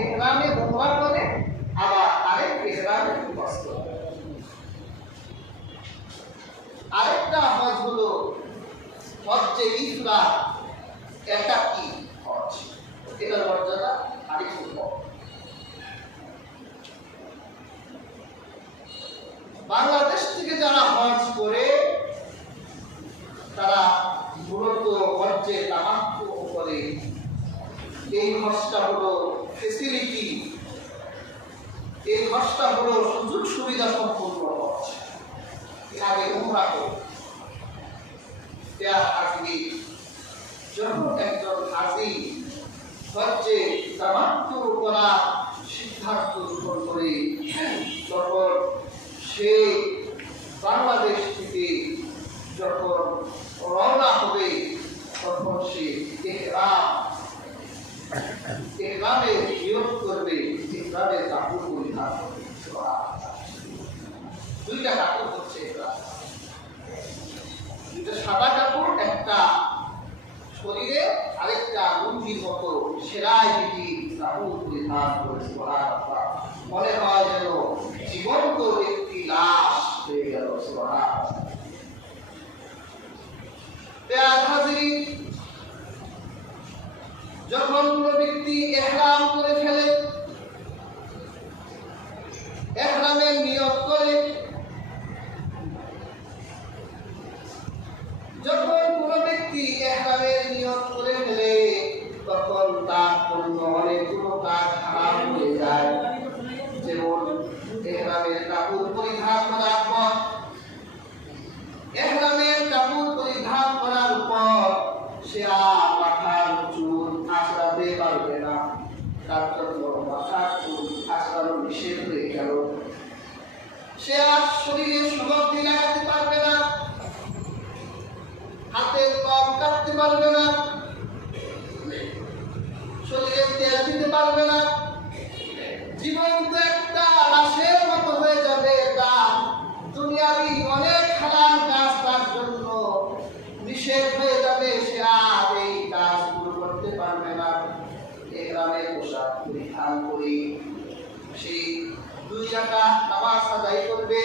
ইহরামে উমরা করে, আবার আরেক ইহরামে হজ করে। আরেকটা হজ হলো হজ্জে ইফরাদ, একাকী হজ। এটার মর্যাদা আরেকটু কম। বাংলাদেশ থেকে যারা হজ করে তারা মূলত হজ্জে তামাত্তু করে। এই হজটা হলো ফেসিলিটি, এই হজটা হলো সুযোগ সুবিধা সম্পূর্ণ হজ। আগে উমরা করে যখন একজন হাজি হজ্জে তামাত্তু করার সিদ্ধান্ত গ্রহণ করে, তখন সে বাংলাদেশ থেকে যখন রওনা হবে, তখন সে ইহরামে নিয়ত করবে, ইহরামের কাপড় পরিধান করবে। দুইটা কাপড় হচ্ছে ইহরাম, দুইটা সাদা কাপড়, একটা শরীরে, আরেকটা গঞ্জির মতো সেরাই বিধি কাপড় পরিধান করে। সুবহানাল্লাহ, মনে হয় যেন জীবন্ত একটি লাশ হয়ে গেল। সুবহানাল্লাহ। যখন কোনো ব্যক্তি ইহরাম করে ফেলে, ইহরামের নিয়ত করে, যখন কোনো ব্যক্তি ইহরামের নিয়ত করে ফেলে, তখন তার জন্য অনেকগুলো কাজ হারাম হয়ে যায়। যেমন ইহরামের কাপড় পরিধান করার পর, ইহরামের কাপড় পরিধান করার পর সে আর মাথার চুল আঁচড়াতে পারবে না। তার জন্য মাথার চুল আঁচড়ানো নিষেধ হয়ে গেল। সে আর শরীরে সুগন্ধি লাগাতে পারবে না, হাতের নখ কাটতে পারবে না, শরীরে তেল দিতে পারবে না। জীবন্ত একটা লাশের মতো হয়ে যাবে। তার দুনিয়াবি অনেক হারাম কাজ তার জন্য নিষেধ হয়ে যাবে। সে আর এই কাজগুলো করতে পারবে না। ইহরামের পোশাক পরিধান করে সে 2 রাকাত নামাজ আদায় করবে।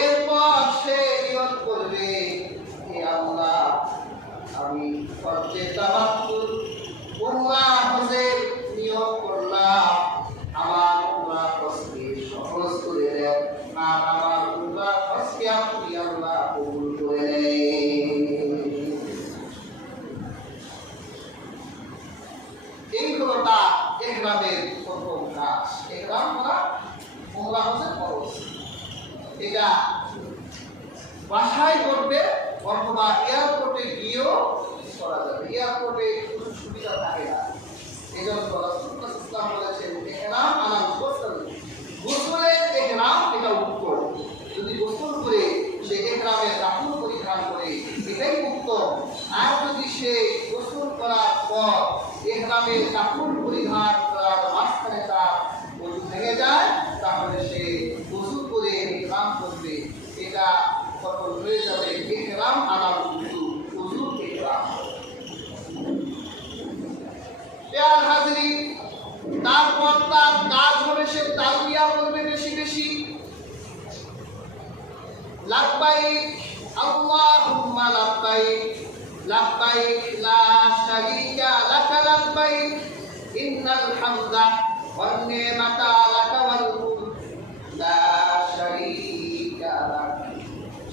এরপর সে নিয়ত করবে, হে আল্লাহ, আমি হজ্জে তামাত্তু উমরা হজের নিয়ত করলাম, আমার উমরা হজকে সহজ করে দেন, আর আমার উমরা হজকে আপনি আল্লাহ কবুল করে নেন। এই হলো তার ইহরামের প্রথম কাজ। ইহরাম করা উমরা হজের ফরজ। এটা বাসায় করবে অথবা এয়ারপোর্টে গিয়েও করা যাবে। এয়ারপোর্টে কোনো সুবিধা থাকে না, এই জন্য রাসূলুল্লাহ সাল্লাল্লাহু আলাইহি ওয়াসাল্লাম বলেছেন, ইহরাম আলাল গোসল, গোসলের ইহরাম এটা উত্তম। যদি গোসল করে সে ইহরামের কাপড় পরিধান করে, এটাই উত্তম। আর যদি সে গোসল করার পর ইহরামের কাপড় পরিধান করার মাঝখানে তার ওযু ভেঙে যায়, তাহলে সে গোসল করে ইহরাম করবে। এটা তখন হয়ে যাবে ইহরাম আলাল ওযু, ওযুর ইহরাম। প্রিয় হাজিরিন, তারপর তার কাজ হবে সে তালবিয়া বলবে বেশি বেশি, লাব্বাইক আল্লাহুম্মা লাব্বাইক, লাব্বাইক লা শারীকা লাকা লাব্বাইক, ইন্নাল হামদা ওয়ান নি'মাতা লাকা ওয়াল মুলক লা শারীকা লাক।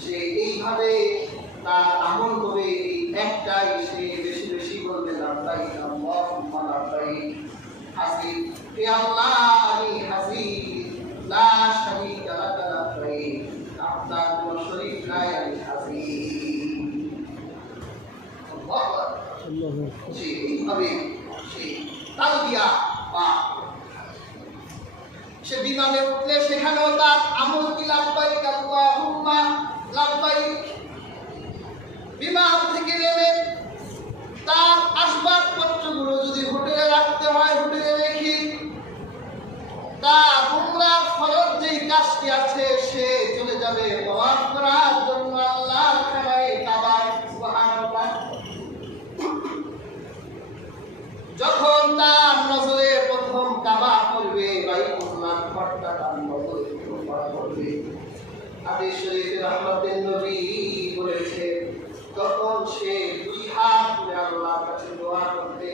সে এইভাবে তার আমল হবে একটাই, সে বেশি বেশি বলবে লাব্বাইক আল্লাহুম্মা লাব্বাইক, হাসিব, হে আল্লাহ আমি হাসিব, লা শারীকা লাকা লাব্বাইক, আপনার কোনো শরীক নাই, আমি হাসিব। আল্লাহু সে এইভাবে সে তালবিয়া বা সে বিমানে উঠলে সেখানেও তার আমল কি লাব্বাইক আল্লাহুম্মা লাব্বাইক। বিমান থেকে নেমে তার আসবাবপত্রগুলো যদি হোটেলে রাখতে হয় হোটেলে রেখে, তার উমরার ফরজ যেই কাজটি আছে সে চলে যাবে তাওয়াফ করার জন্য আল্লাহর খানায় কাবায়। সুবহানাল্লাহ। যখন তার নজরে প্রথম হাদিস শরীফে রহমতের নবী বলেছে তখন সে দুই হাত তুলে আল্লাহর কাছে দোয়া করতে,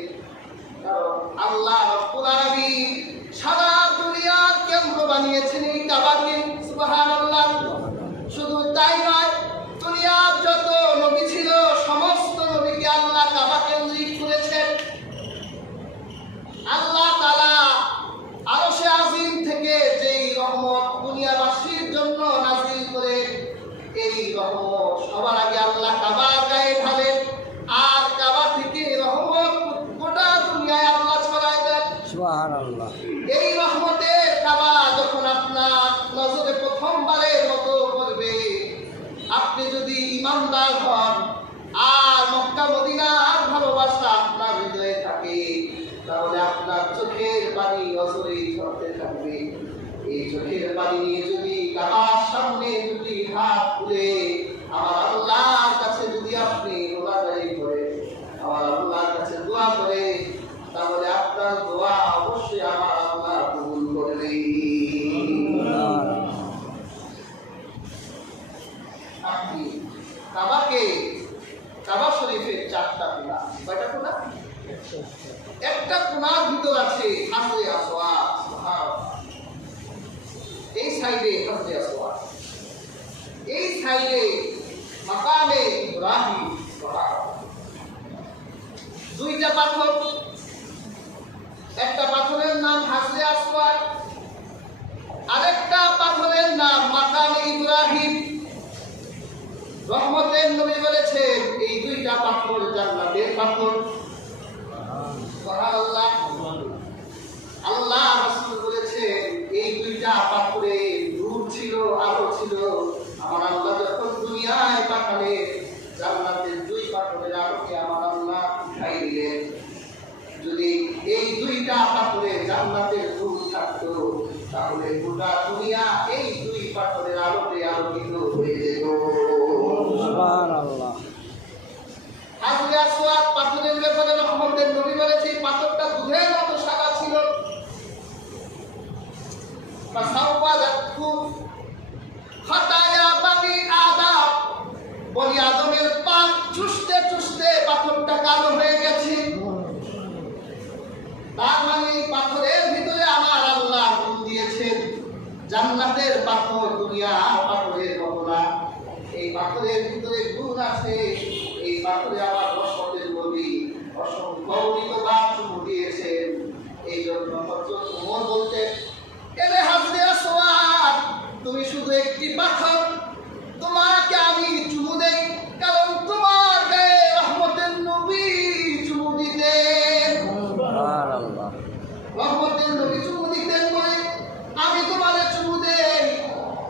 কারণ আল্লাহ রাব্বুল আলামিন সারা দুনিয়ার কেন্দ্র বানিয়েছেন এই কাবাকে। সুবহানাল্লাহ। শুধু তাই নয়, দুনিয়ার যত নবী ছিল সমস্ত নবীকে আল্লাহ কাবা কেন্দ্রিক করেছেন। আল্লাহ তাআলা আরশে আজিম থেকে যেই রহমত দুনিয়াবাসীর জন্য নাযিল করে, এই রহমত সবার আগে আল্লাহ কাবার গায়ে ঢালেন, আর কাবা থেকে রহমত গোটা দুনিয়ায় আল্লাহ ছড়ায় দেন। সুবহানাল্লাহ। এই রহমতের কাবা যখন আপনার নজরে প্রথমবারের মতো পড়বে, আপনি যদি ইমানদার হন আর মক্কা মদিনার ভালোবাসা আপনার হৃদয়ে থাকে, তাহলে আপনার চোখের পানি অঝরেই ঝরতে থাকবে। এই চোখের পানি নিয়ে যদি কাবার সামনে দুটি হাত তুলে আমার আল্লাহর কাছে যদি আপনি মোনাজাত করে, আমার আল্লাহর কাছে দোয়া করে, তাহলে আপনার দোয়া অবশ্যই আমার আল্লাহ কবুল করবেন। আপনি কাবা শরীফের 4টা কোণা, কয়টা কোণা? একটা কোণার ভিতর আছে হাজরে আসওয়াদ। এই সাইডে হাজরে আসওয়াদ, এই সাইডে মাকামে ইব্রাহিম। দুইটা পাথর, একটা পাথরের নাম হাজরে আসওয়াদ, আরেকটা পাথরের নাম মাকামে ইব্রাহিম। রহমতের নবী বলেছেন এই দুইটা পাথর জান্নাতের পাথর। সুবহানাল্লাহ। আল্লাহ রাসূল বলেছেন এই দুইটা পাথরে নূর ছিল, আলো ছিল। আমার আল্লাহ যখন দুনিয়ায় পাঠালেন, জান্নাতের দুই পাথরের আলোকে আমার আল্লাহ উঠাই দিলেন। যদি এই দুইটা পাথরে জান্নাতের নূর থাকতো, তাহলে গোটা দুনিয়া এই দুই পাথরের আলোতে আলোকিত হয়ে যেত। সুবহানাল্লাহ। হাজরে আসওয়াদ পাথরের ব্যাপারে রহমতের নবী বলেছে পাথরটা দুধের মতো সাদা ছিল। ফাসাওয়া যাকুম খাতায়া বানি আদম, বনি আদমের পাপ চুষতে চুষতে পাথরটা কালো হয়ে গেছে। তার মানে এই পাথরের ভিতরে আমার আল্লাহ গুণ দিয়েছেন। জান্নাতের পাথর দুনিয়ার পাথরের মতো না, এই পাথরের ভিতরে গুণ আছে। এই পাথরে আমার রহমতের নবী অসংখ্য অনেকবার চুমু দিয়েছেন। এই জন্য হযরত ওমর বলতেন, এরে হাজরে আসওয়াদ, তুমি শুধু একটি পাথর, তোমাকে আমি চুমু দেই, কারণ তোমার গায়ে রহমতের নবী চুমু দিতেন। সুবহানাল্লাহ। রহমতের নবী চুমু দিতেন বলে আমি তোমারে চুমু দেই।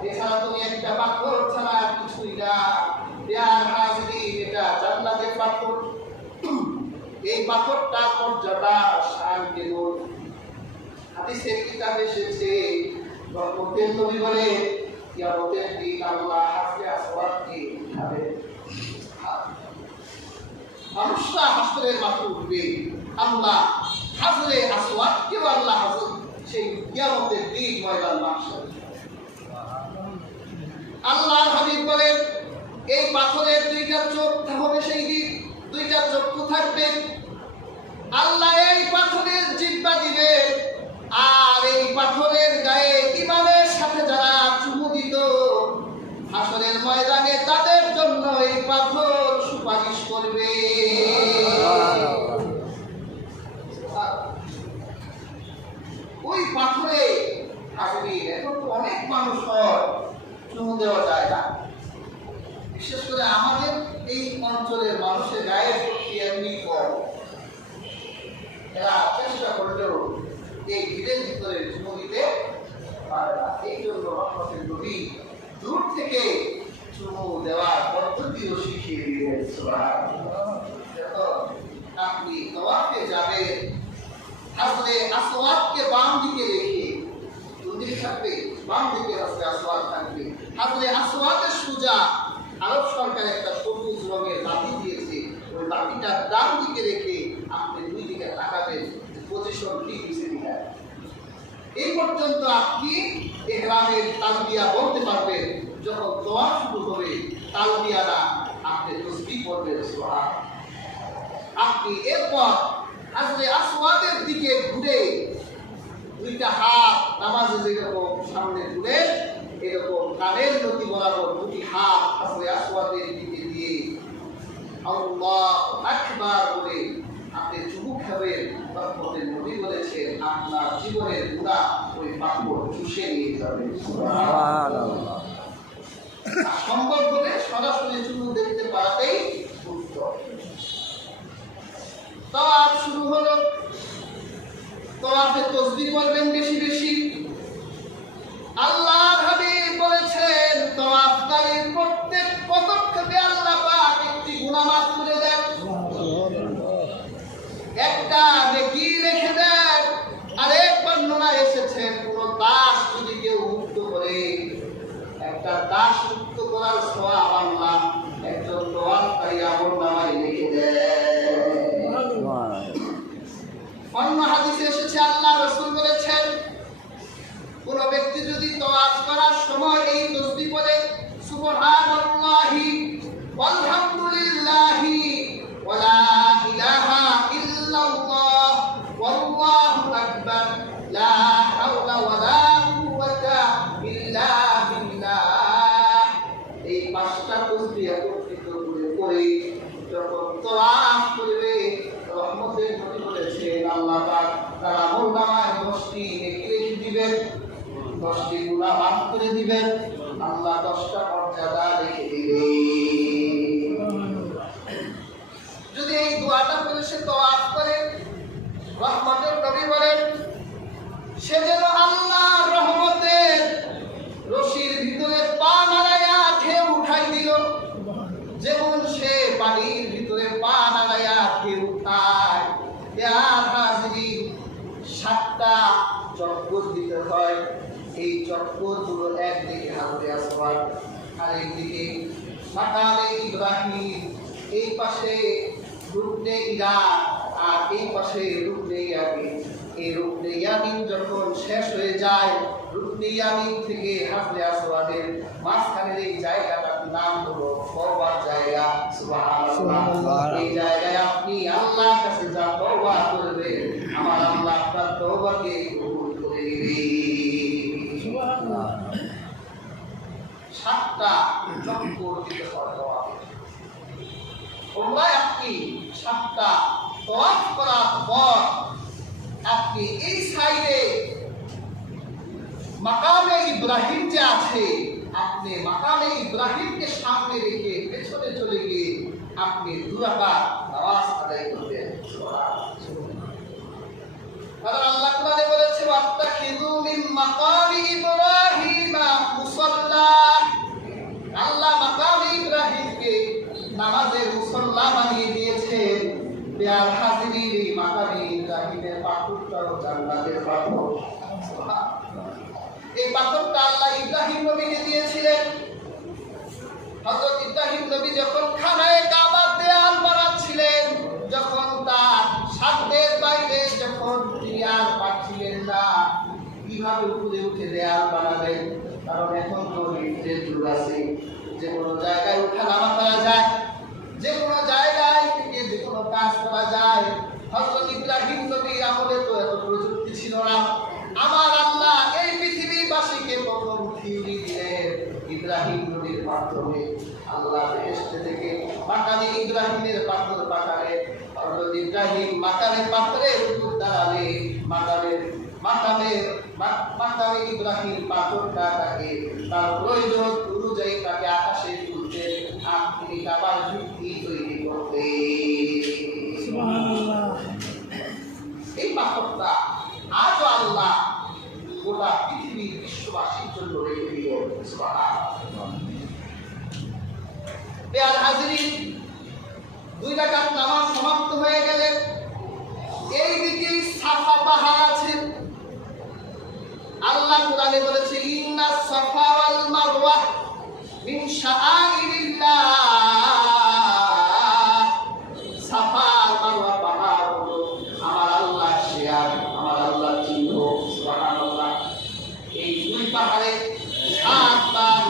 এছাড়া তুমি একটা পাথর ছাড়া কিছুই না। ইয়ার হাজরিন, এটা জান্নাতের পাথর। এই পাথরটা মর্যাদা শান কেমন। হাদিসের কিতাবে এসেছে রহমতের নবী বলে কিয়ামতের দিন আল্লাহ হাজরে আসওয়াদকে উঠাবেন। মানুষরা হাসরের মাঠে উঠবে, আল্লাহ হাজরে আসওয়াদকেও আল্লাহ হাজর সেই কিয়ামতের দিন ময়দান মাহশর। আল্লাহর হাবিব বলেন এই পাথরের দুইটা চোখ হবে সেই দিন, দুইটা চক্ষু থাকবে। আল্লাহ এই পাথরের জিহ্বা দিবে, আর এই পাথরের গায়ে ইমানের সাথে যারা চুমু দিত হাসরের ময়দানে, তাদের জন্য এই পাথর সুপারিশ করবে। ওই পাথরে হাজরিন, এখন তো অনেক মানুষ হয়, চুমু দেওয়া যায় না। বিশেষ করে আমাদের এই অঞ্চলের মানুষের গায়ের শক্তি এমনি কম, এরা চেষ্টা করলেও এই ভিড়ের ভিতরে চুমু দিতে পারে না। এই জন্য রহমতের নবী দূর থেকে চুমু দেওয়ার পদ্ধতিও শিখিয়ে দিলেন। আপনি তওয়াফে যাবেন, হাজরে আসওয়াদকে বাম দিকে রেখে, দুদিকে থাকবে, বাম দিকে হাজরে আসওয়াদ থাকবে। হাজরে আসওয়াদের সোজা আরব সরকার একটা সবুজ রঙের লাঠি দিয়েছে, ওই লাঠিটা ডান দিকে রেখে আপনি দুই দিকে তাকাবেন, পজিশন ঠিক হিসেবে। এই পর্যন্ত আপনি ইহরামের তালবিয়া বলতে পারবেন। যখন তওয়াফ শুরু হবে তালবিয়ারা আপনি তাসবিহ পড়বেন সুবহান। আপনি এরপর হাজরে আসওয়াদের দিকে ঘুরে দুইটা হাত নামাজে যেরকম সামনে ঘুরে এরকম কানের নতি বরাবর দুটি হাত হাজরে আসওয়াদের দিকে দিয়ে আল্লাহু আকবার বলে আপনি চুমুক খাবেন। রহমতের নবী বলেছেন আপনার জীবনের গুনাহ ওই পাথর চুষে নিয়ে যাবে। সুবহানাল্লাহ। সম্ভব হলে সরাসরি চুমুক দেখতে পারাটাই উত্তম। তাওয়াফ শুরু হলো, তাওয়াফে তাসবিহ পড়বেন বেশি বেশি। আল্লাহর হাবিব বলেছেন তাওয়াফকারীর প্রত্যেক পদক্ষেপে আল্লাহ পাক একটি গুনাহ মাফ করে দেন, একটা নেকি লিখে দেন। আরেক বর্ণনায় এসেছে কোন দাস যদি কেউ মুক্ত করে, একটা দাস মুক্ত করার সওয়াব আল্লাহ একজন তাওয়াফকারী আমলনামায় লিখে দেন। অন্য হাদিসে এসেছে আল্লাহ রাসূল বলেছেন কোন ব্যক্তি যদি তাওয়াফ করার সময় এই তাসবিহ পড়ে সুবহানাল্লাহি ওয়ালহামদুলিল্লাহি ওয়ালা ইলাহা ইল্লাল্লাহ ওয়াল্লাহু আকবার লা হাওলা ওয়ালা কুওয়াতা ইল্লা বিল্লাহ, এই পাঁচটা তাসবিহ একত্রিত করে যখন তাওয়াফ করবে রহমতের নবী বলেছেন আল্লাহ পাক তার আমলনামায় 10টি নেকি লিখে দিবেন, 10টি গুনাহ মাফ করে দিবেন, আল্লাহ 10টা মর্যাদা রেখে দিবেন। যদি এই দোয়াটা করে সে তাওয়াফ করে রহমতের নবী বলেন সে যেন আল্লাহর রহমতের রশির ভিতরে পা নাড়াইয়া ঢেউ উঠাই দিল, যেমন সে পানির ভিতরে পা নাড়াইয়া ঢেউ উঠায়। আর হাজরিন 7টা চক্কর দিতে হয়। এই চক্করগুলো একদিকে হাজরে আসওয়াদ, আরেকদিকে মাকামে ইব্রাহিম, এই পাশে রুকনে ইরাক আর এই পাশে রুকনে ইয়ামিন। এই রুকনে ইয়ামিন যখন শেষ হয়ে যায়, রুকনে ইয়ামিন থেকে হাজরে আসওয়াদের মাঝখানের এই জায়গাটার নাম হলো তওবার জায়গা। সুবহানাল্লাহ। এই জায়গায় আপনি আল্লাহর কাছে যা তওবা করবেন আমার আল্লাহ আপনার তওবাকে কবুল করে নেবেন। সুবহানাল্লাহ। 7টা চক্কর দিতে হয় তওয়াফে। ওমরায় আপনি 7টা তওয়াফ করার পর আপনি এই সাইডে মাকামে ইব্রাহিম যে আছে, আপনি মাকামে ইব্রাহিমকে সামনে রেখে পেছনে চলে গিয়ে আপনি 2 রাকাত নামাজ আদায় করবেন। কারণ আল্লাহ কোরআনে বলেছে ওয়াত্তাখিযু মিন মাকামি ইব্রাহিমা মুসাল্লা, আল্লাহ মাকামে ইব্রাহিমকে নামাজের মুসাল্লা বানিয়ে দিয়েছেন। প্রিয় হাজিরিন, এই মাকামে ইব্রাহিমের পাথরটাও জান্নাতের পাথর। এই পাথরটা আল্লাহ ইব্রাহিম নবীকে দিয়েছিলেন। হযরত ইব্রাহিম নবী যখন খানায়ে কাবার দেয়াল বানাচ্ছিলেন, যখন তার সাধ্যের বাইরে যখন তিনি আর পারছিলেন না কিভাবে উপরে উঠে দেয়াল বানাবেন, কারণ এখন তো লিফটের যুগ আছে, যে কোনো জায়গায় উঠা নামা করা যায়, যে কোনো জায়গায় থেকে যে কোনো কাজ করা যায়। হযরত ইব্রাহিম নবীর আমলে তো এত প্রযুক্তি ছিল না। আমার আল্লাহ এই পৃথিবীবাসীকে প্রথম থিওরি দিলেন ইব্রাহিম নবীর মাধ্যমে। আল্লাহ বেহেশত থেকে মাকামে ইব্রাহিমের পাথর পাঠালেন। হযরত ইব্রাহিম মাকামে পাথরের উপর দাঁড়ালে মাকামে ইব্রাহিম পাথরটাকে তার প্রয়োজন অনুযায়ী তাকে আকাশে তুলতে তিনি কাবার ভিত্তি তৈরি করতেন। সুবহানাল্লাহ। এই পাথরটা আজও আল্লাহ গোটা পৃথিবীর বিশ্ববাসীর জন্য রেখে দিলেন। সুবহানাল্লাহ। প্রিয় হাজিরিন, 2 রাকাত নামাজ সমাপ্ত হয়ে গেলে এই দিকে সাফা পাহাড় আছে। আল্লাহ কোরআনে বলেছে ইন্নাস সাফা ওয়াল মারওয়া মিন শাআইরিল্লাহ, সাফা আর মারওয়া পাহাড় হলো আমার আল্লাহ শিয়ার, আমার আল্লাহ চিহ্ন। সুবহানাল্লাহ। এই 2 পাহাড়ে 7 বার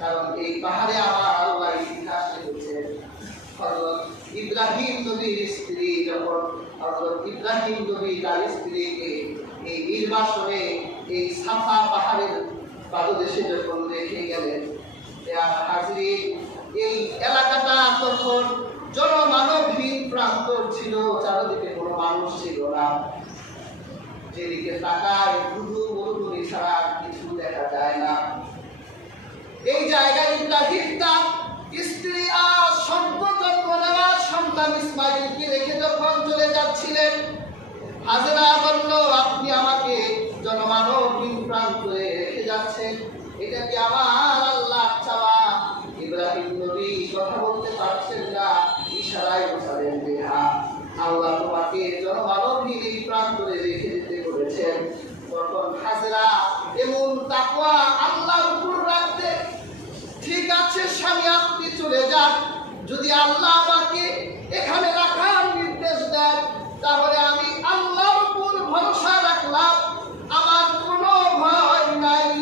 কারণ এই পাহাড়ে আমার আল্লাহ ইতিহাস লিখেছেন। হযরত ইব্রাহিম নবীর স্ত্রী যখন হযরত ইব্রাহিম নবী তার স্ত্রীকে এই নির্বাসনে এই সাফা পাহাড়ের পাদদেশে যখন রেখে গেলেন, আর হাজির এই এলাকাটা তখন জনমানবহীন প্রান্তর ছিল, চারিদিকে কোনো মানুষ ছিল না। যেদিকে তাকায় শুধু মরুভূমি ছাড়া কিছু দেখা যায় না। এই জায়গায় ইব্রাহিম তার স্ত্রী আর সন্তান ইসমাইলকে রেখে যখন চলে যাচ্ছিলেন, হাজেরা বলল, আপনি আমাকে জনমানবহীন প্রান্তরে রেখে যাচ্ছেন, এটা কি আমার আল্লাহ চাওয়া? ইব্রাহিম নবী কথা বলতে পারছেন না, ইশারায় বোঝালেন যে হ্যাঁ, আল্লাহ তোমাকে জনমানবহীন এই প্রান্তরে রেখে যেতে বলেছেন। তখন হাজেরা এমন তাকওয়া আল্লাহর উপর রাখতে, ঠিক আছে স্বামী আপনি চলে যান, যদি আল্লাহ আমাকে এখানে রাখার নির্দেশ দেন তাহলে আমি আল্লাহর উপর ভরসা রাখলাম, আমার কোনো ভয় নাই।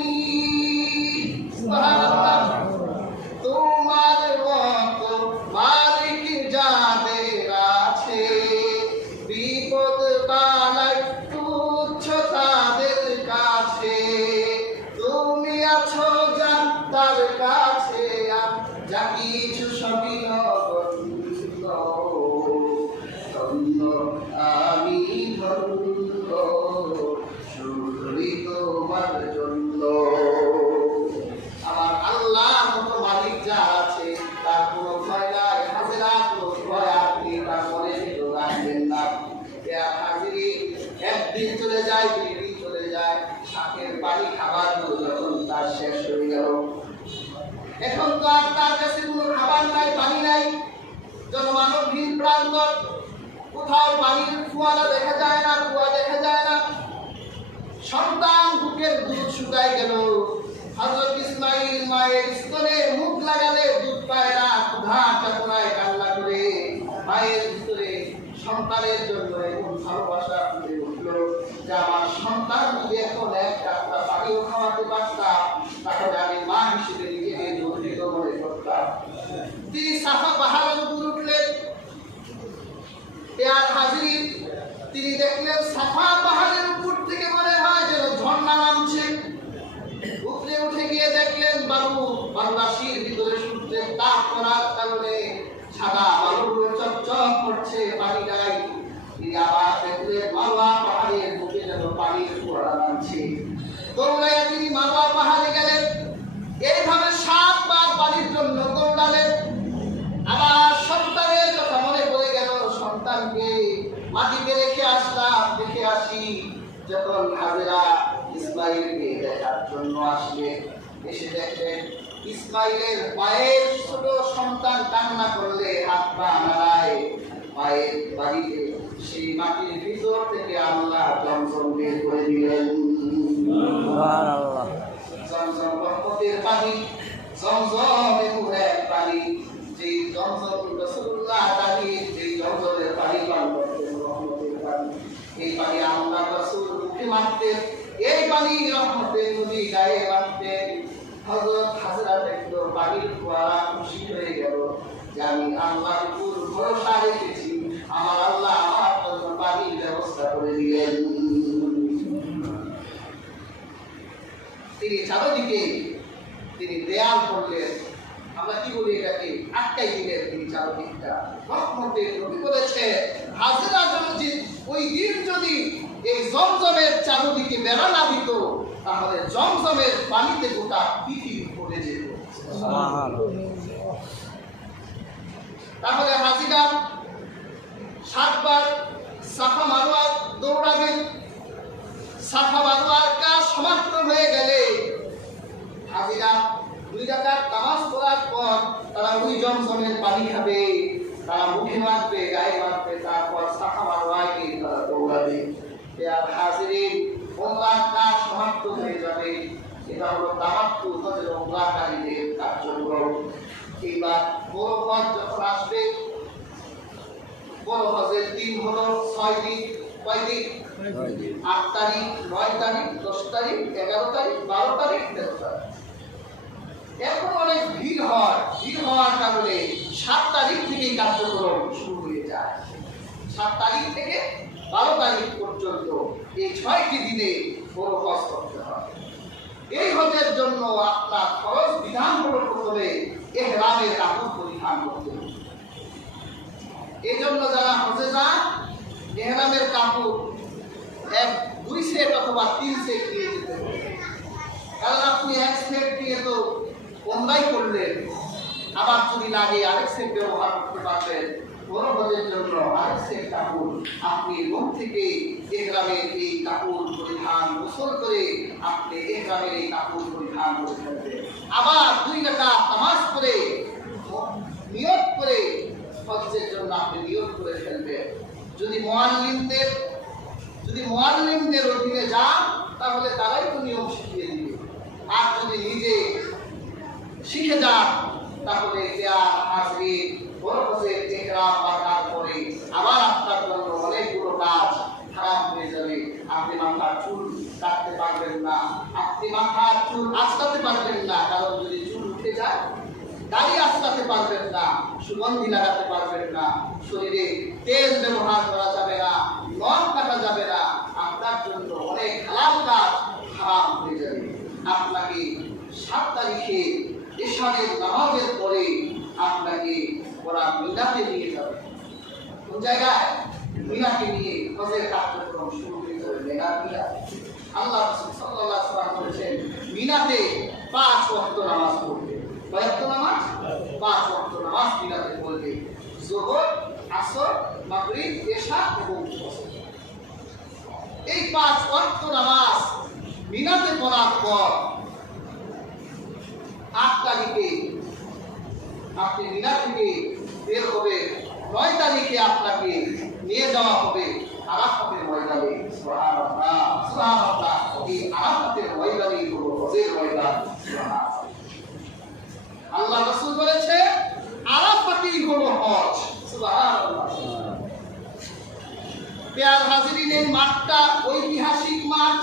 সুবহানাল্লাহ। তোমার মতো মালিক যাদের আছে, বিপদ বালাই তুচ্ছ তাদের কাছে, তুমি আছো যার কাছে, যা কিছু সবই নগণ্য, ধন্য আমি ধন্য, শুধুই তোমার জন্য। আমার আল্লাহর মতো মালিক যা আছে তার কোনো ভয় নাই। হাজেরা কোনো ভয় আপনি তার মনে ভিতর রাখবেন না। হাজিরি একদিন চলে যায়, 2 দিন চলে যায়, শাকের পানি খাবার যখন তার শেষ হয়ে গেল, এখন তো আর তার কাছে কোনো খাবার নাই, পানি নাই, জনমানবহীন প্রান্ত, কোথাও পানির ফুয়ারা দেখা যায় না, কুয়া দেখা যায় না। সন্তান বুকের দুধ শুকায় গেল, হযরত ইসমাইল মায়ের স্তনে মুখ লাগালে দুধ পায় না, ক্ষুধা যাতনায় কান্না করে মায়ের ভিতরে সন্তানের জন্য এমন ভালোবাসা ফুটে উঠল যে আমার সন্তান যদি এখন এক কাপড় পানিও খাওয়াতে পারতাম তাহলে আমি মা হিসেবে নিজেকে গর্বিত মনে করতাম। তিনি সাফা পাহাড়ের উপর উঠলেন। হাজির তিনি দেখলেন সাফা পাহাড়ের উপর থেকে মনে হয় যেন ঝর্ণা নামছে। উপরে উঠে গিয়ে দেখলেন বালুরাশির ভিতরে সূর্যের তাপ পড়ার কারণে সাদা বালুগুলো চকচক করছে, পানি নাই। তিনি আবার দেখলেন মারওয়া পাহাড়ের বুকে যেন পানির ফোয়ারা নামছে। দৌড়াইয়া তিনি মারওয়া পাহাড়ে গেলেন, এইভাবে 7 বার পানির জন্য দৌড়ালেন। আবার সন্তানের কথা মনে পড়ে গেল, সন্তানকে মাটিতে রেখে আসলাম, দেখে আসি। যখন হাজেরা ইসমাইলকে দেখার জন্য আসলে, এসে দেখলেন ইসমাইলের মায়ের ছোট সন্তান কান্না করলে হাত পা নাড়ায়, মায়ের বাড়িতে সেই মাটির ভিতর থেকে আল্লাহ জমজম বের করে দিলেন। জমজম রহমতের পানি, জমজম এমন এক পানি, যে জমজম রাসূলুল্লাহ তাআলা এই জমজমের পানি পান করতেন, রহমতের পানি। এই পানি আল্লাহ রাসূল মুখে মাখতেন, এই পানি রহমতের নবী গায়ে মাখতেন। হযরত হাজরা দেখলো পানির ফোয়ারা, খুশি হয়ে গেল যে আমি আল্লাহর উপর ভরসা রেখেছি, আমার আল্লাহ আমার জন্য পানির ব্যবস্থা করে দিলেন। তিনি চারদিকে তিনি দেয়াল করলেন, আমরা কি বলি এটাকে, আটকাই দিলেন তিনি চারদিকটা। রহমতের নবী বলেছে হাজরা যদি ওই দিন যদি এই জমজমের চারদিকে বেড়া না দিত তাহলে জমজমের পানিতে গোটা পৃথিবী ভরে যেত। তাহলে হাজিরা 7 বার সাফা মারওয়া দৌড়াবেন। সাফা মারওয়ার কাজ সমাপ্ত হয়ে গেলে হাজিরা 2 রাকাত নামাজ পড়ার পর তারা ওই জমজমের পানি খাবে, তারা মুখে মাখবে, গায়ে মাখবে, তারপর সাফা মারওয়ায় গিয়ে তারা দৌড়াবে। হাজিরিন, উমরার কাজ সমাপ্ত হয়ে যাবে। এটা হলো তামাত্তু হজের উমরাকারীদের কার্যক্রম। এইবার বড় হজ যখন আসবে, বড় হজের দিন হলো 6 দিন। কয় দিন? 8 তারিখ, 9 তারিখ, 10 তারিখ, 11 তারিখ, 12 তারিখ, 13 তারিখ। এখন অনেক ভিড় হয়, ভিড় হওয়ার কারণে 7 তারিখ থেকেই কার্যক্রম শুরু হয়ে যায়। 7 তারিখ থেকে 12 তারিখ পর্যন্ত এই 6টি দিনে বড় হজ করতে হয়। এই হজের জন্য আপনার খরচ বিধান হলো প্রথমে ইহরামের কাপড় পরিধান করতে হবে। এই জন্য যারা হজে যান ইহরামের কাপড় 2 সেট অথবা 3 সেট নিয়ে যেতে হবে। কারণ আপনি 1 সেট দিয়ে তো ওমরাই করলেন, আবার যদি লাগে আরেক সেট ব্যবহার করতে পারবেন। বড় হজের জন্য আরেক সেট কাপড় আপনি রুম থেকে ইহরামের এই কাপড় পরিধান গোসল করে আপনি ইহরামের এই কাপড় পরিধান করে ফেলবেন। আবার 2 রাকাত নামাজ পড়ে নিয়ত করে হজের জন্য আপনি নিয়ত করে ফেলবেন। যদি মুআল্লিমদের অধীনে যান তাহলে তারাই তো নিয়ম শিখিয়ে দিবে। আর যদি নিজে শিখে যান তাহলে হাজরিন বড় হজের ইহরাম বাঁধার পরে আবার আপনার জন্য অনেকগুলো কাজ হারাম হয়ে যাবে। আপনি মাথার চুল কাটতে পারবেন না, আপনি মাথার চুল আঁচড়াতে পারবেন না, কারণ যদি চুল উঠে যায় দাড়ি আঁচড়াতে পারবেন না, সুগন্ধি লাগাতে পারবেন না, শরীরে তেল ব্যবহার করা যাবে না, নখ কাটা যাবে না। আপনার জন্য অনেক হালাল কাজ হারাম হয়ে যাবে। আপনাকে 7 তারিখে এশারের নামাজের পরে আপনাকে ওরা মিনাতে নিয়ে যাবে। কোন জায়গায়? মিনাকে নিয়ে হজের কার্যক্রম শুরু হয়ে যাবে। মিনা আল্লাহ রাসূল সাল্লাল্লাহু আলাইহি ওয়াসাল্লাম বলেছেন মিনাতে 5 ওয়াক্ত নামাজ পড়বে। কয় ওয়াক্ত নামাজ? 5 ওয়াক্ত নামাজ মিনাতে পড়বে। যোহর, আসর, মাগরিব, এশা এবং ফজর। এই 5 ওয়াক্ত নামাজ মিনাতে পড়ার পর 8 তারিখে আপনি মিনা থেকে বের হবে। 9 তারিখে আপনাকে নিয়ে যাওয়া হবে আরাফাতের ময়দানে। সুবহানাল্লাহ, সুবহানাল্লাহ। এই আরাফাতের ময়দানই হলো হজের ময়দান। আল্লাহ রাসূল বলেছে আরাফাতই হলো হজ। সুবহানাল্লাহ। প্রিয় হাজিরিন, এই মাঠটা ঐতিহাসিক মাঠ।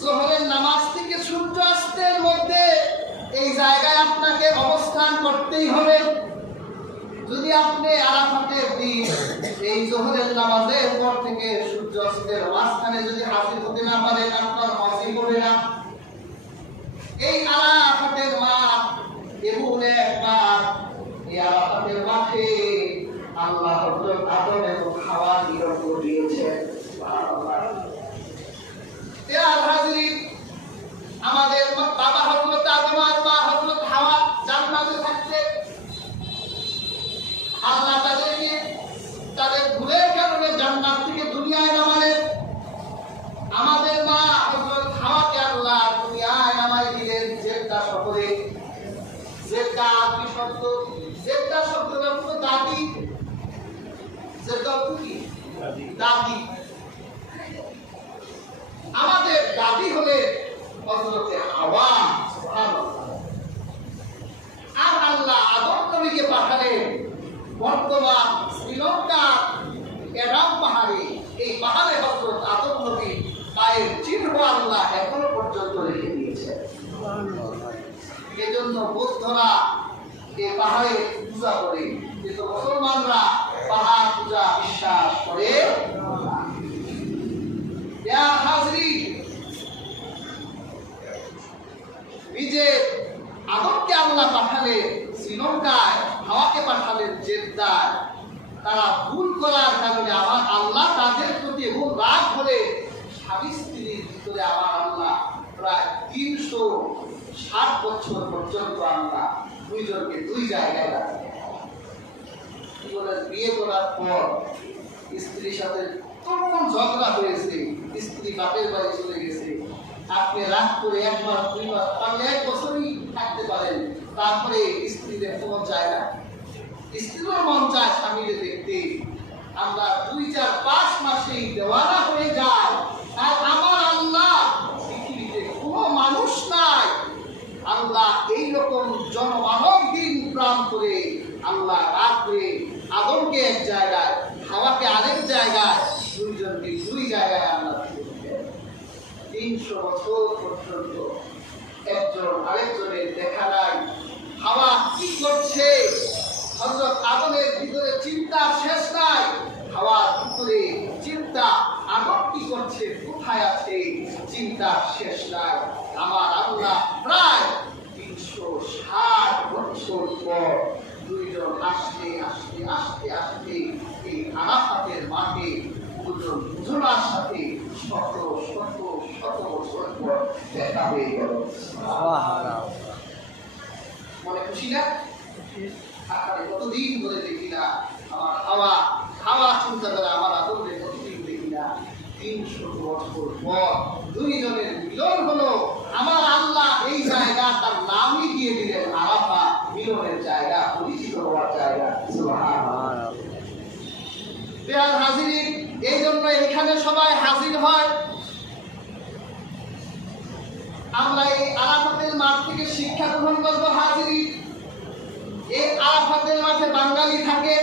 যোহরের নামাজ থেকে সূর্যাস্তের মধ্যে এই জায়গায় আপনাকে অবস্থান করতেই হবে। যদি আপনি আরাফাতের দিন এই যোহরের নামাজের পর থেকে সূর্যাস্তের মাঝখানে যদি হাজির হতে না পারেন আপনার হজই হবে না। এই আরাফাতের মাঠ এমন এক মাঠ, এই আরাফাতের মাঠে আল্লাহ হযরত আদম এবং হাওয়া নিয়োগ দিয়েছেন। সুবহানাল্লাহ। আমাদের বাবা হযরত আদম আর মা হযরত হাওয়া জান্নাতে থাকতেন। আল্লাহ তাদেরকে তাদের ভুলের কারণে জান্নাত থেকে দুনিয়ায় নামালেন। আমাদের মা হযরত হাওয়াকে আল্লাহ দুনিয়ায় নামাই দিলেন জেদ্দা শহরে। জেদ্দা কি শব্দ? জেদ্দা শব্দের অর্থ দাদি। জেদ্দা অর্থ কি? দাদি। আমাদের দাদি হলে হযরতে হাওয়া। সুবহানাল্লাহ। আর আল্লাহ আদম নবীকে পাঠালেন বর্তমান শ্রীলঙ্কা এরাম পাহাড়ে। এই পাহাড়ে হযরত আদম নবী পায়ের চিহ্ন আল্লাহ এখনো পর্যন্ত রেখে দিয়েছেন। এজন্য বৌদ্ধরা এই পাহাড়ে পূজা করে, কিন্তু মুসলমানরা পাহাড় পূজা বিশ্বাস করে না। ইয়া হাজরিন, নিজে আদমকে আল্লাহ পাঠালেন শ্রীলঙ্কায়, হাওয়াকে পাঠালেন জেদ্দায়। তারা ভুল করার কারণে আমার আল্লাহ তাদের প্রতি এমন রাগ হলে স্বামী স্ত্রীর ভিতরে আমার আল্লাহ প্রায় 360 বছর পর্যন্ত আল্লাহ দুইজনকে 2 জায়গায় রাখেন। বিয়ে করার পর স্ত্রীর সাথে তখন ঝগড়া হয়েছে, স্ত্রী বাপের বাড়ি চলে গেছে। আপনি রাগ করে 1 বার 2 বার পারলে 1 বছরই থাকতে পারেন, তারপরে স্ত্রী দেখতে মন চায় না। স্ত্রীর মন চায় স্বামীকে দেখতে। আমরা 2, 4, 5 মাসেই দেওয়ানা হয়ে যায়। আর আমার আল্লাহ পৃথিবীতে কোনো মানুষ নাই, আল্লাহ এইরকম জনমানব দিন প্রাণ করে আল্লাহ রাত্রে আদমকে 1 জায়গায়, হাওয়াকে আরেক জায়গায়, দুইজনকে 2 জায়গায় আল্লাহ 300 বছর পর্যন্ত একজন আরেকজনের দেখা নাই। হাওয়া কি করছে? হযরত আদমের ভিতরে চিন্তার শেষ নাই। হাওয়ার ভিতরে চিন্তা, আদম কি করছে, কোথায় আছে, চিন্তার শেষ নাই। আমার আল্লাহ প্রায় 360 বছর পর দুইজন আসতে আসতে আসতে আসতে এই আরাফাতের মাঠে দুজনার সাথে শত শত শত বছর পর দেখা হয়ে গেল। মনে খুশি না? আপনার কতদিন ধরে দেখি না আমার হাওয়া চিন্তা করে আমার আদরের কতদিন দেখি না। 300 বছর পর দুইজনের মিলন হলো। আমার আল্লাহ এই জায়গা তার নামই দিয়ে দিলেন আরাফা, মিলনের জায়গা, পরিচিত হওয়ার জায়গা। সুবহানাল্লাহ। প্রিয় হাজিরিন, এই জন্য এখানে সবাই হাজির হয়। আমরা এই আরাফাতের মাঠ থেকে শিক্ষা গ্রহণ করবো। হাজিরিন, এই আরাফাতের মাঠে বাঙালি থাকে,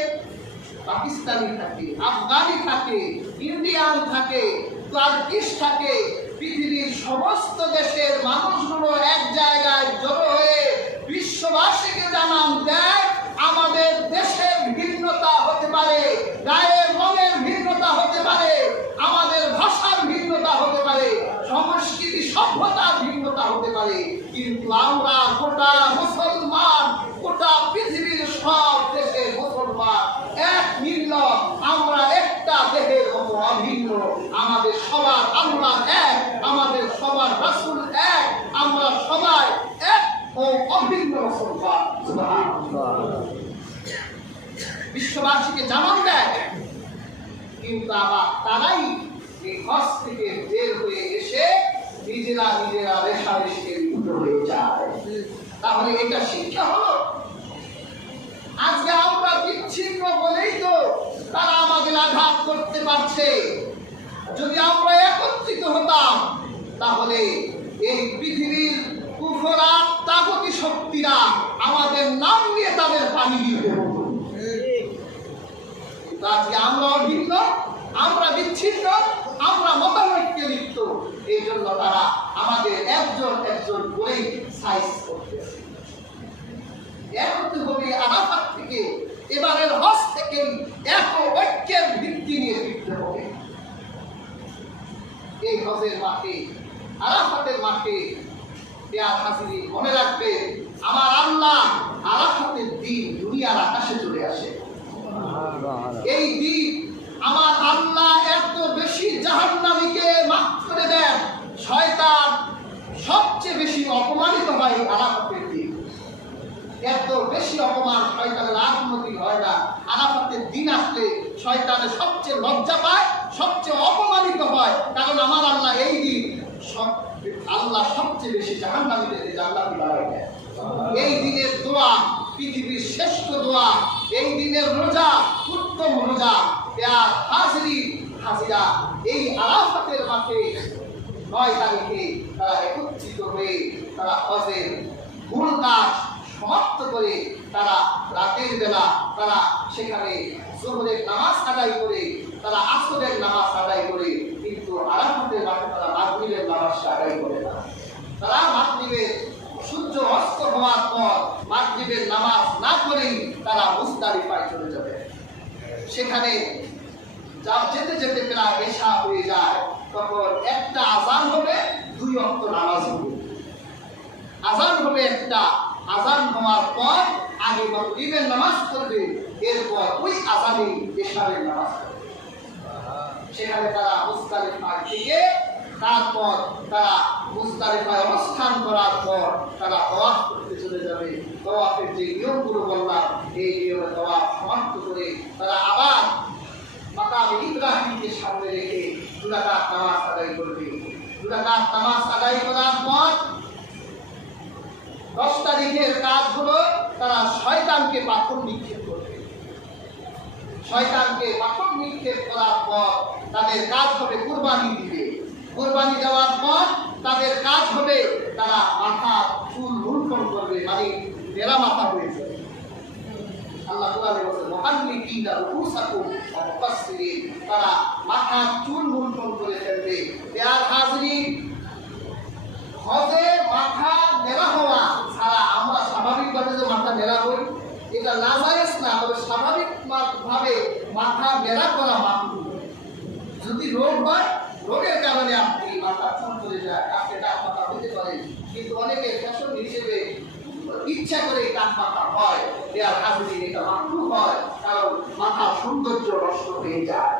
পাকিস্তানি থাকে, আফগানি থাকে, ইন্ডিয়ান থাকে, টার্কিশ থাকে। পৃথিবীর সমস্ত দেশের মানুষগুলো এক জায়গায় জড়ো হয়ে বিশ্ববাসীকে জানান দেয় আমাদের দেশের ভিন্নতা হতে পারে, গায়ের রঙের ভিন্নতা হতে পারে, আমাদের ভাষার ভিন্নতা হতে পারে, সংস্কৃতি সভ্যতার ভিন্নতা হতে পারে, কিন্তু আমরা গোটা মুসলমান, গোটা পৃথিবীর সব দেশের মুসলমান এক মিল্লত, আমরা একটা দেহের মতো অভিন্ন। আমাদের সবার আল্লাহ এক, আমাদের সবার রাসূল এক, আমরা সবাই এক ও অভিন্ন মুসলমান। সুবহানাল্লাহ। বিশ্ববাসীকে জানান দেয়, কিন্তু আবার তারাই এই হজ থেকে বের হয়ে এসে নিজেরা রেশারেশিতে লিপ্ত হয়ে যায়। তাহলে এটা শিক্ষা হলো? আজকে আমরা বিচ্ছিন্ন বলেই তো তারা আমাদের আঘাত করতে পারছে। যদি আমরা একত্রিত হতাম তাহলে এই পৃথিবীর কুফরা তাগতি শক্তিরা আমাদের নাম নিয়ে তাদের পানি দিতে হতো। আজকে আমরা অভিন্ন, আমরা বিচ্ছিন্ন, আমরা মতানৈক্যে লিপ্ত। এই জন্য তারা আমাদের একজন একজন করেই সাইজ করতেছে। একত্র হবে আরাফাত থেকে, এবারের হজ থেকে এক ঐক্যের ভিত্তি নিয়ে ফিরতে হবে। এই হজের মাঠে, আরাফাতের মাঠে হাজিরিন মনে রাখবে, আমার আল্লাহ আরাফাতের দিন দুনিয়ার আকাশে চলে আসে। এই দিন আমার আল্লাহ এত বেশি জাহান্নামীকে মাফ করে দেন, শয়তান সবচেয়ে বেশি অপমানিত হয় আরাফাতের দিন। এত বেশি অপমান শয়তানের আর কোনোদিন হয় না। আরাফাতের দিন আসলে শয়তানের সবচেয়ে লজ্জা পায়, সবচেয়ে অপমানিত হয়, কারণ আমার আল্লাহ এই দিন আল্লাহ সবচেয়ে বেশি জাহান্নামীদের জান্নাতি বানায় দেয়। এই দিনের দোয়া পৃথিবীর শ্রেষ্ঠ দোয়া, এই দিনের রোজা উত্তম রোজা। হাজিরা এই আরাফাতের মাঠে 9 তারিখে তারা একত্রিত হয়ে তারা হজের মূল কাজ সমাপ্ত করে তারা রাতের বেলা তারা সেখানে জোহরের নামাজ আদায় করে, তারা আসরের নামাজ আদায় করে, কিন্তু আরাফাতের মাঠে তারা মাগরিবের নামাজ আদায় করে না। তারা মাগরিবের সূর্য অস্ত হওয়ার পর মাগরিবের নামাজ না করেই তারা মুজদালিফায় চলে যাবে। সেখানে যেতে যেতে প্রায় এশা হয়ে যায়, তখন একটা আযান হবে, 2 ওয়াক্ত নামাজ হবে। আযান হবে একটা, আযান হওয়ার পর আগে মাগরিবের নামাজ পড়বে, এরপর ওই আযানে এশারের নামাজ পড়বে। সেখানে তারা মুজদালিফা থেকে তারপর তারা মুজদালিফায় অবস্থান করার পর তারা তাওয়াফ করতে চলে যাবে। তাওয়াফের যে নিয়মগুলো বললাম, এই নিয়মে তাওয়াফ সমাপ্ত করে তারা আবার মাকামে ইব্রাহিমকে সামনে রেখে 2 রাকাত নামাজ আদায় করবে। 2 রাকাত নামাজ আদায় করার পর 10 তারিখের কাজ হলো তারা শয়তানকে পাথর নিক্ষেপ করবে। শয়তানকে পাথর নিক্ষেপ করার পর তাদের কাজ হবে কুরবানি দিবে। কুরবানি দেওয়ার পর তাদের কাজ হবে তারা মাথা চুল মুন্ডন করবে, মানে বেড়া মাথা হয়ে যাবে। আল্লাহ কোরআনে বলেন, মুহাল্লিকিনা রুউসাকুম ওয়া মুকাসসিরিন, তারা মাথা চুল মুন্ডন করে ফেলবে। প্রিয় হাজিরিন, হজে মাথা নেড়া হওয়া ছাড়া আমরা স্বাভাবিকভাবে যে মাথা নেড়া হই, এটা নাজায়েজ না, তবে স্বাভাবিকভাবে মাথা নেড়া করা মাকরুহ। যদি রোগ হয়, রোগের কারণে আপনি মাথা চুল করে যায়, কাকে ডাক মাথা হতে পারে, কিন্তু অনেকে ফ্যাশন হিসেবে ইচ্ছা করে কাক মাথা হয়, দেয়ার হাজির এটা মাকরুহ হয়, কারণ মাথার সৌন্দর্য নষ্ট হয়ে যায়।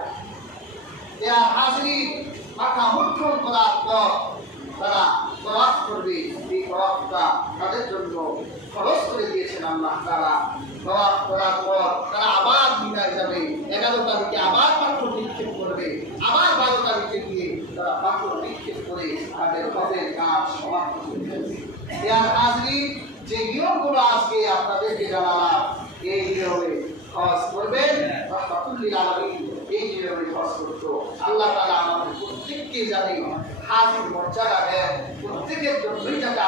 দেয়ার হাজির মাথা মুঠন করার পর তারা তওয়াফ করবে, এই তওয়াফটা তাদের জন্য খরচ করে দিয়েছেন আল্লাহ তাআলা। তওয়াফ করার পর তারা আবার মিনায় যাবে, 11 তারিখে আবার পাথর নিক্ষেপ করবে, আবার 12 তারিখে গিয়ে তারা পাথর নিক্ষেপ করে তাদের হজের কাজ সমাপ্ত করে ফেলবে। দেয়ার হাজির যে নিয়মগুলো আজকে আপনাদেরকে জানালাম, এই নিয়মে হজ করবেন, রাহমাতুল্লিল আলামিন এই নিয়মে হজ করতো। আল্লাহ তাআলা আমাদের প্রত্যেককে জানি হাজির মর্যাদা দেন, প্রত্যেকের জন্যই যাতে